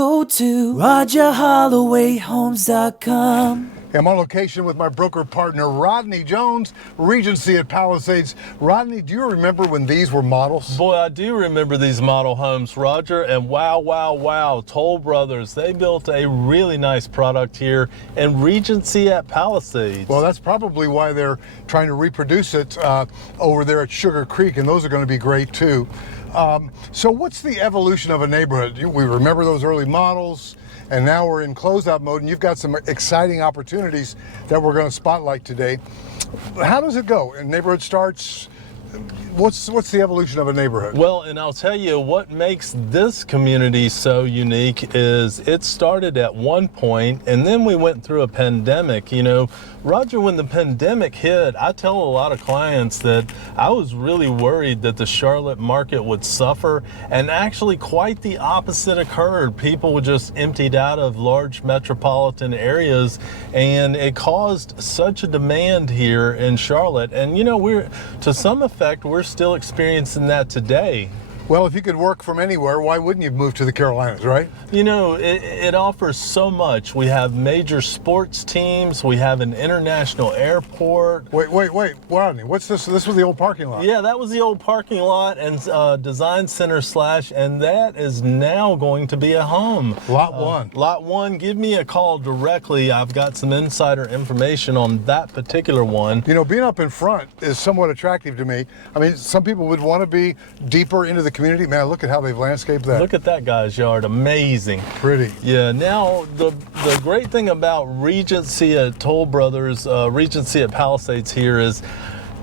go to RogerHollowayHomes.com. I'm on location with my broker partner, Rodney Jones, Regency at Palisades. Rodney, do you remember when these were models? Boy, I do remember these model homes, Roger, and wow, Toll Brothers, they built a really nice product here in Regency at Palisades. Well, that's probably why they're trying to reproduce it over there at Sugar Creek, and those are going to be great too. So what's the evolution of a neighborhood? We remember those early models, and now we're in closeout mode, and you've got some exciting opportunities that we're going to spotlight today. How does it go? A neighborhood starts, what's the evolution of a neighborhood? Well, and I'll tell you what makes this community so unique is it started at one point, and then we went through a pandemic. You know, Roger, when the pandemic hit, I tell a lot of clients that I was really worried that the Charlotte market would suffer, and actually quite the opposite occurred. People were just emptied out of large metropolitan areas, and it caused such a demand here in Charlotte. And you know, to some effect, we're still experiencing that today. Well, if you could work from anywhere, why wouldn't you move to the Carolinas, right? You know, it offers so much. We have major sports teams. We have an international airport. Wait, Rodney, what's this? This was the old parking lot. Yeah, that was the old parking lot and design center / and that is now going to be a home. Lot 1. Lot 1, give me a call directly. I've got some insider information on that particular one. You know, being up in front is somewhat attractive to me. I mean, some people would want to be deeper into the community. Man, look at how they've landscaped that. Look at that guy's yard, amazing. Pretty. Yeah, now the great thing about Regency at Toll Brothers, Regency at Palisades here is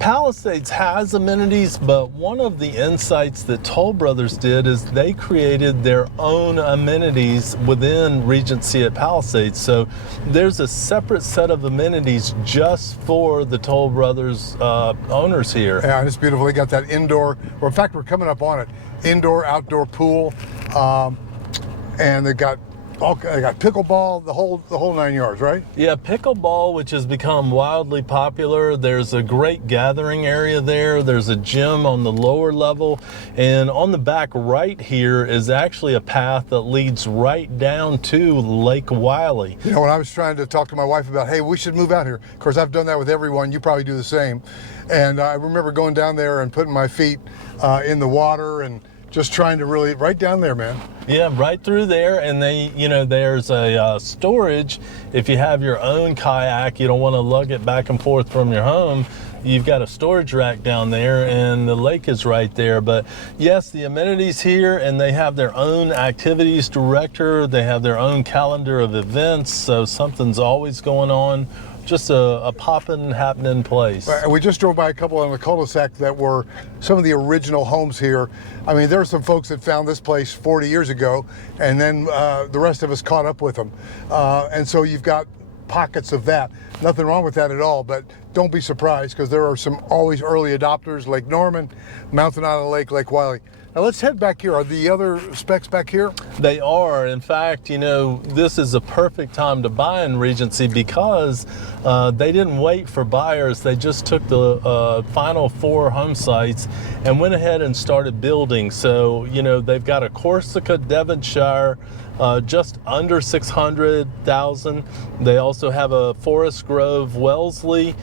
Palisades has amenities, but one of the insights that Toll Brothers did is they created their own amenities within Regency at Palisades. So there's a separate set of amenities just for the Toll Brothers owners here. Yeah, it's beautiful. They got that indoor, or in fact, we're coming up on it, indoor, outdoor pool, and they got pickleball, the whole 9 yards, right? Yeah, pickleball, which has become wildly popular. There's a great gathering area there. There's a gym on the lower level, and on the back right here is actually a path that leads right down to Lake Wiley. You know, when I was trying to talk to my wife about, hey, we should move out here. Of course, I've done that with everyone. You probably do the same. And I remember going down there and putting my feet in the water and just trying to really, right down there, man. Yeah, right through there, and there's a storage. If you have your own kayak, you don't want to lug it back and forth from your home. You've got a storage rack down there, and the lake is right there. But yes, the amenities here, and they have their own activities director. They have their own calendar of events, so something's always going on. Just a poppin', happening place. We just drove by a couple on the cul-de-sac that were some of the original homes here. I mean, there are some folks that found this place 40 years ago, and then the rest of us caught up with them. And so you've got pockets of that. Nothing wrong with that at all, but don't be surprised because there are some always early adopters, Lake Norman, Mountain Island Lake, Lake Wiley. Now let's head back here. Are the other specs back here? They are. In fact, you know, this is a perfect time to buy in Regency because they didn't wait for buyers. They just took the final 4 home sites and went ahead and started building. So, you know, they've got a Corsica, Devonshire, just under 600,000. They also have a Forest Grove, Wellesley,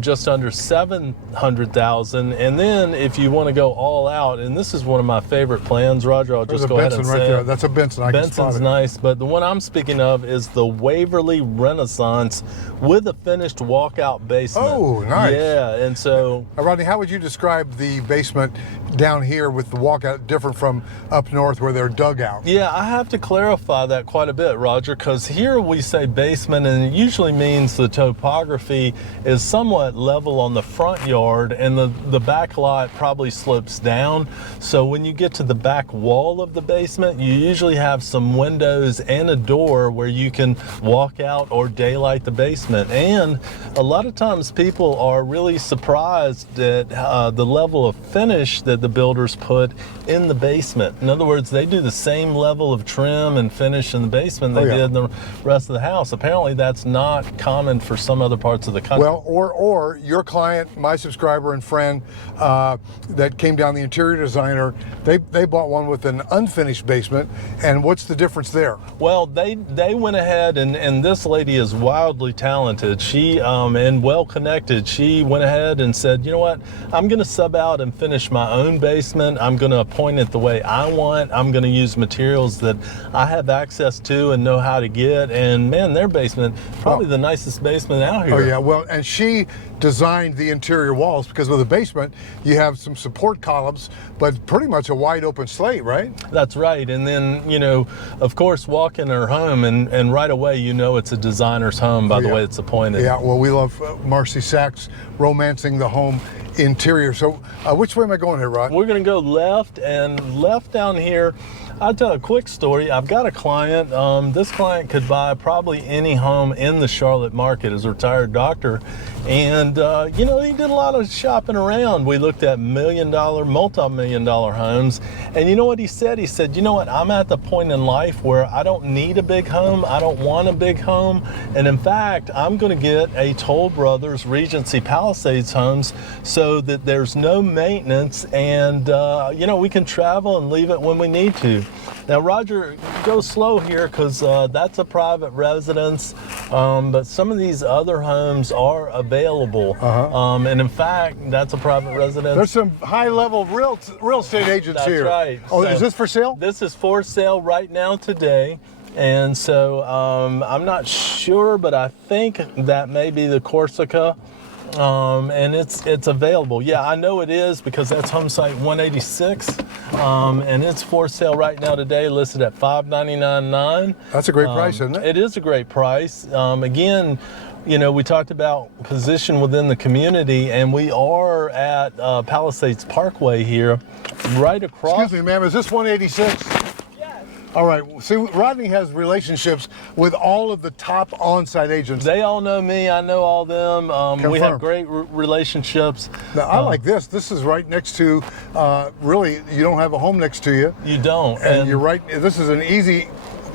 just under 700,000. And then if you want to go all out, and this is one of my favorite plans, Roger, I'll just go ahead and say there. That's a Benson. Benson's nice, but the one I'm speaking of is the Waverly Renaissance with a finished walkout basement. Oh, nice. Yeah, and so... Now, Rodney, how would you describe the basement down here with the walkout different from up north where they're dug out? Yeah, I have to clarify that quite a bit, Roger, because here we say basement, and it usually means the topography is somewhat level on the front yard, and the back lot probably slopes down. So when you get to the back wall of the basement, you usually have some windows and a door where you can walk out or daylight the basement. And a lot of times people are really surprised at the level of finish that the builders put in the basement. In other words, they do the same level of trim and finish in the basement they did in the rest of the house. Apparently that's not common for some other parts of the country. Well, or your client, my subscriber and friend that came down, the interior designer, they bought one with an unfinished basement, and what's the difference there? Well, they went ahead, and this lady is wildly talented. She and well connected. She went ahead and said, you know what, I'm going to sub out and finish my own basement. I'm going to appoint it the way I want. I'm going to use materials that I have access to and know how to get. And man, their basement, probably the nicest basement out here. Oh yeah, well, and she designed the interior walls, because with a basement you have some support columns, but pretty much a wide open slate, right? That's right. And then, you know, of course, walk in her home and right away you know it's a designer's home by the way it's appointed. Yeah, well, we love Marcy Sachs romancing the home interior. So which way am I going here, Rod? We're going to go left, and left down here. I'll tell a quick story. I've got a client. This client could buy probably any home in the Charlotte market as a retired doctor. And, you know, he did a lot of shopping around. We looked at multi-million-dollar homes. And you know what he said? He said, you know what? I'm at the point in life where I don't need a big home. I don't want a big home. And in fact, I'm going to get a Toll Brothers Regency Palisades homes so that there's no maintenance and, you know, we can travel and leave it when we need to. Now, Roger, go slow here because that's a private residence, but some of these other homes are available. And in fact, that's a private residence. There's some high-level real estate agents here. That's right. Oh, So is this for sale? This is for sale right now today. And so I'm not sure, but I think that may be the Corsica. And it's available. Yeah, I know it is because that's home site 186, and it's for sale right now today, listed at $599,900. That's a great price, isn't it? It is a great price. Again, you know, we talked about position within the community, and we are at Palisades Parkway here, right across. Excuse me, ma'am, is this 186? All right. See, Rodney has relationships with all of the top on-site agents. They all know me. I know all them. We have great relationships. Now, I like this. This is right next to, really, you don't have a home next to you. You don't. And you're right. This is an easy,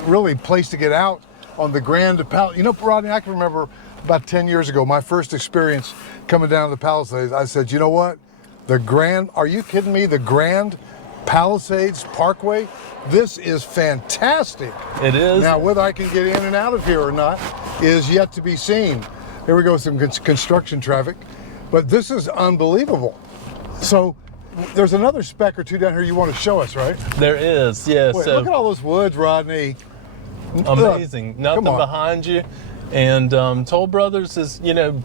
really, place to get out on the Grand Palisades. You know, Rodney, I can remember about 10 years ago, my first experience coming down to the Palisades. I said, you know what? The Grand, are you kidding me? The Grand Palisades Parkway? This is fantastic. It is. Now, whether I can get in and out of here or not is yet to be seen. Here we go, some construction traffic. But this is unbelievable. So, there's another spec or two down here you want to show us, right? There is, yeah. Wait, so look at all those woods, Rodney. amazing. Nothing behind you. And Toll Brothers is, you know,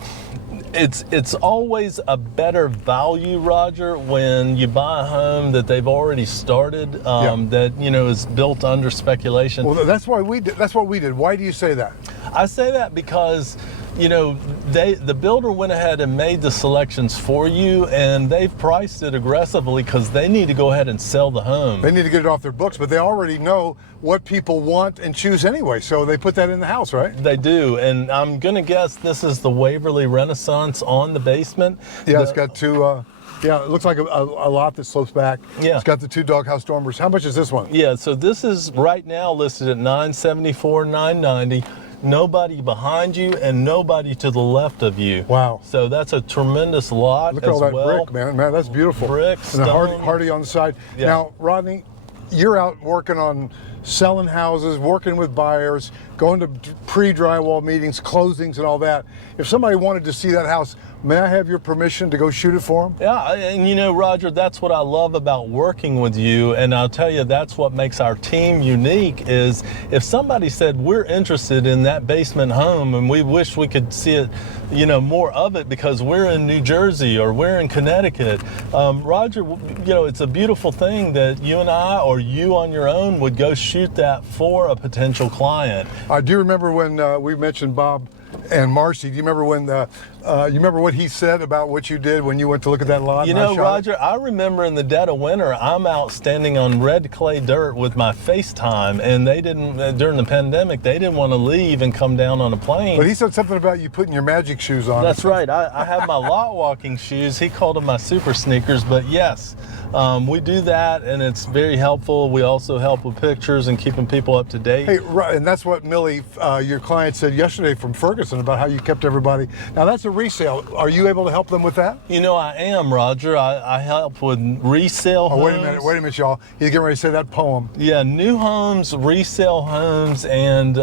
it's always a better value, Roger, when you buy a home that they've already started, that, you know, is built under speculation. Well, that's why we did. That's what we did. Why do you say that? I say that because, you know, the builder went ahead and made the selections for you, and they've priced it aggressively because they need to go ahead and sell the home. They need to get it off their books, but they already know what people want and choose anyway, so they put that in the house, right? They do, and I'm gonna guess this is the Waverly Renaissance on the basement. Yeah, it's got two, yeah, it looks like a lot that slopes back. Yeah. It's got the two doghouse dormers. How much is this one? Yeah, so this is right now listed at $974,990. Nobody behind you and nobody to the left of you. Wow. So that's a tremendous lot. Look at all that brick, man. Man, that's beautiful. Brick, and stone. hardy on the side. Yeah. Now, Rodney, you're out working on selling houses, working with buyers, going to pre-drywall meetings, closings and all that. If somebody wanted to see that house, may I have your permission to go shoot it for them? Yeah, and you know, Roger, that's what I love about working with you, and I'll tell you, that's what makes our team unique, is if somebody said, we're interested in that basement home and we wish we could see it, you know, more of it because we're in New Jersey or we're in Connecticut, Roger, you know, it's a beautiful thing that you and I or you on your own would go shoot that for a potential client. Do you remember when we mentioned Bob And Marcy, do you remember when you remember what he said about what you did when you went to look at that lot? You and I know, shot Roger, it? I remember in the dead of winter, I'm out standing on red clay dirt with my FaceTime, and they didn't, during the pandemic, they didn't want to leave and come down on a plane. But he said something about you putting your magic shoes on. That's right. I have my lot walking shoes. He called them my super sneakers, but yes, we do that, and it's very helpful. We also help with pictures and keeping people up to date. Hey, right, and that's what Millie, your client, said yesterday from Ferguson about how you kept everybody. Now that's a resale. Are you able to help them with that? You know, I am, Roger. I help with resale homes. Wait a minute, y'all. He's getting ready to say that poem. Yeah, new homes, resale homes, and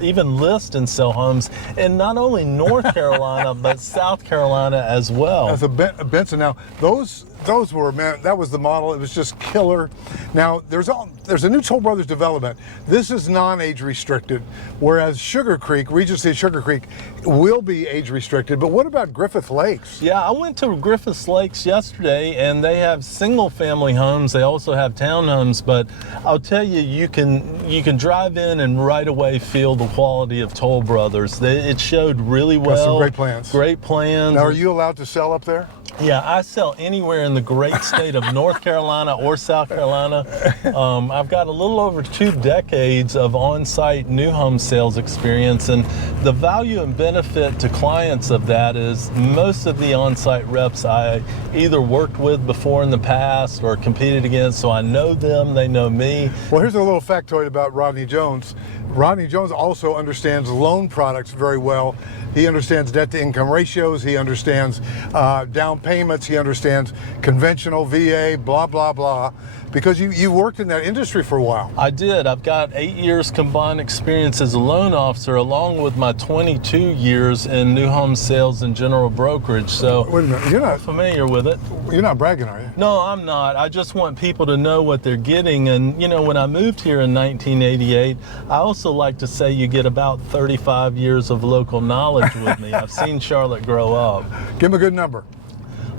even list and sell homes in not only North Carolina, but South Carolina as well. That's a Benson. Now, those were, man, that was the model. It was just killer. Now, there's a new Toll Brothers development. This is non-age restricted, whereas Sugar Creek, Regency Sugar Creek, will be age restricted. But what about Griffith Lakes? Yeah, I went to Griffith Lakes yesterday, and they have single-family homes. They also have townhomes, but I'll tell you, you can drive in and right away feel the quality of Toll Brothers. It showed really well. Got some great plans. Great plans. Now, are you allowed to sell up there? Yeah, I sell anywhere in the great state of North Carolina or South Carolina. I've got a little over 2 decades of on-site new home sales experience, and the value and benefit to clients of that is most of the on-site reps I either worked with before in the past or competed against, so I know them, they know me. Well, here's a little factoid about Rodney Jones. Rodney Jones also understands loan products very well. He understands debt-to-income ratios. He understands down payments. He understands conventional VA, blah, blah, blah. Because you worked in that industry for a while. I did. I've got 8 years combined experience as a loan officer, along with my 22 years in new home sales and general brokerage. So Wait a minute, you're not familiar with it. You're not bragging, are you? No, I'm not. I just want people to know what they're getting. And, you know, when I moved here in 1988, I also like to say you get about 35 years of local knowledge with me. I've seen Charlotte grow up. Give him a good number.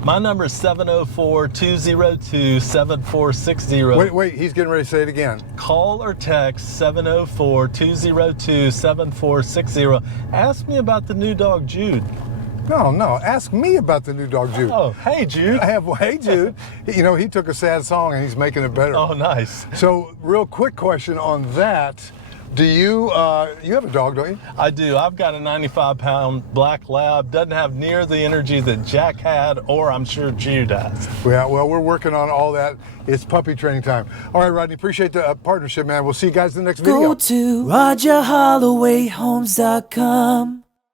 My number is 704-202-7460. Wait, he's getting ready to say it again. Call or text 704-202-7460. Ask me about the new dog, Jude. No, ask me about the new dog, Jude. Oh, hey, Jude. Hey, Jude. You know, he took a sad song and he's making it better. Oh, nice. So, real quick question on that. Do you have a dog, don't you? I do. I've got a 95-pound black lab. Doesn't have near the energy that Jack had, or I'm sure Jude has. Yeah, well, we're working on all that. It's puppy training time. All right, Rodney, appreciate the partnership, man. We'll see you guys in the next video. Go to RogerHollowayHomes.com.